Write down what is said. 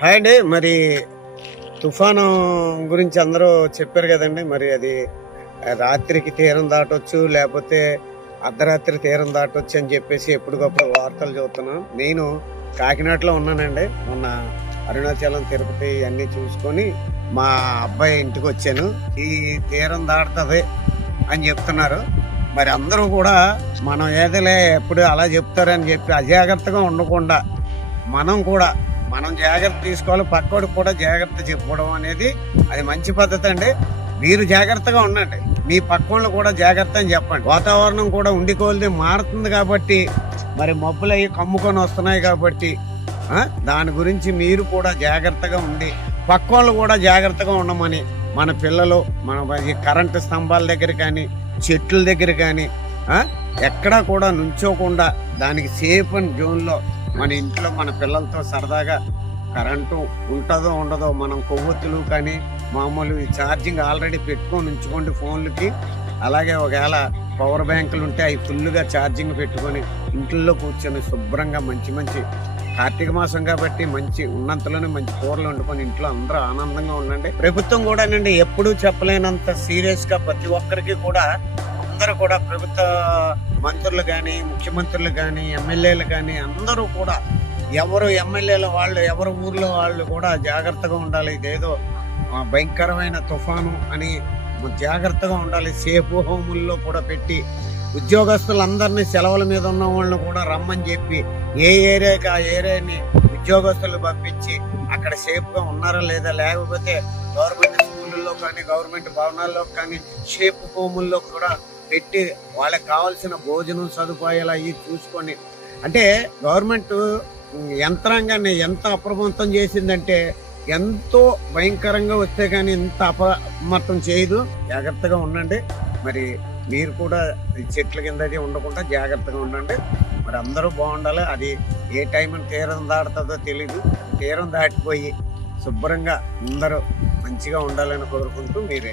Hi అండి. మరి తుఫాను గురించి అందరూ చెప్పారు కదండి. మరి అది రాత్రికి తీరం దాటొచ్చు, లేకపోతే అర్ధరాత్రి తీరం దాటొచ్చు అని చెప్పేసి ఎప్పటికప్పుడు వార్తలు చదువుతున్నాం. నేను కాకినాడలో ఉన్నానండి. మొన్న అరుణాచలం, తిరుపతి అన్నీ చూసుకొని మా అబ్బాయి ఇంటికి వచ్చాను. ఈ తీరం దాటుతుంది అని చెప్తున్నారు. మరి అందరూ కూడా మనం ఏదలే ఎప్పుడు అలా చెప్తారని చెప్పి అజాగ్రత్తగా ఉండకుండా మనం జాగ్రత్త తీసుకోవాలి. పక్కోడికి కూడా జాగ్రత్త చెప్పుకోవడం అనేది అది మంచి పద్ధతి అండి. మీరు జాగ్రత్తగా ఉండండి, మీ పక్కోళ్ళు కూడా జాగ్రత్త అని చెప్పండి. వాతావరణం కూడా ఉండికోల్ది మారుతుంది కాబట్టి, మరి మబ్బులు అవి కమ్ముకొని వస్తున్నాయి కాబట్టి దాని గురించి మీరు కూడా జాగ్రత్తగా ఉండి పక్కోళ్ళు కూడా జాగ్రత్తగా ఉండమని, మన పిల్లలు మన కరెంటు స్తంభాల దగ్గర కానీ చెట్ల దగ్గర కానీ ఎక్కడా కూడా నుంచోకుండా దానికి సేఫ్ అండ్ జోన్లో మన ఇంట్లో మన పిల్లలతో సరదాగా కరెంటు ఉంటుందో ఉండదో మనం కొవ్వొత్తులు కానీ మామూలు ఛార్జింగ్ ఆల్రెడీ పెట్టుకొని ఉంచుకోండి ఫోన్లకి. అలాగే ఒకవేళ పవర్ బ్యాంకులు ఉంటే అవి ఫుల్గా ఛార్జింగ్ పెట్టుకొని ఇంట్లో కూర్చొని శుభ్రంగా మంచి కార్తీక మాసం కాబట్టి మంచి ఉన్నంతలోనే మంచి కూరలు వండుకొని ఇంట్లో అందరూ ఆనందంగా ఉండండి. ప్రభుత్వం కూడానండి ఎప్పుడూ చెప్పలేనంత సీరియస్గా ప్రతి ఒక్కరికి కూడా అందరూ కూడా ప్రభుత్వ మంత్రులు కానీ ముఖ్యమంత్రులు కానీ ఎమ్మెల్యేలు కానీ అందరూ కూడా ఎవరు ఎమ్మెల్యేల వాళ్ళు ఎవరు ఊర్లో వాళ్ళు కూడా జాగ్రత్తగా ఉండాలి. ఇదేదో భయంకరమైన తుఫాను అని జాగ్రత్తగా ఉండాలి. సేఫ్ హోముల్లో కూడా పెట్టి ఉద్యోగస్తులందరినీ సెలవుల మీద ఉన్న వాళ్ళని కూడా రమ్మని చెప్పి ఏ ఏరియాకి ఆ ఏరియాని ఉద్యోగస్తులు పంపించి అక్కడ సేఫ్గా ఉన్నారా లేదా, లేకపోతే గవర్నమెంట్ స్కూళ్ళల్లో కానీ గవర్నమెంట్ భవనాల్లో కానీ సేఫ్ హోముల్లో కూడా పెట్టి వాళ్ళకి కావాల్సిన భోజనం సదుపాయాలు అవి చూసుకొని, అంటే గవర్నమెంట్ యంత్రాంగాన్ని ఎంత అప్రమత్తం చేసిందంటే ఎంతో భయంకరంగా వస్తే కానీ ఇంత అప్రమత్తం చేయదు. జాగ్రత్తగా ఉండండి. మరి మీరు కూడా చెట్ల కింద ఉండకుండా జాగ్రత్తగా ఉండండి. మరి అందరూ బాగుండాలి. అది ఏ టైం తీరం దాటుతుందో తెలీదు. తీరం దాటిపోయి శుభ్రంగా అందరూ మంచిగా ఉండాలని కోరుకుంటూ మీరు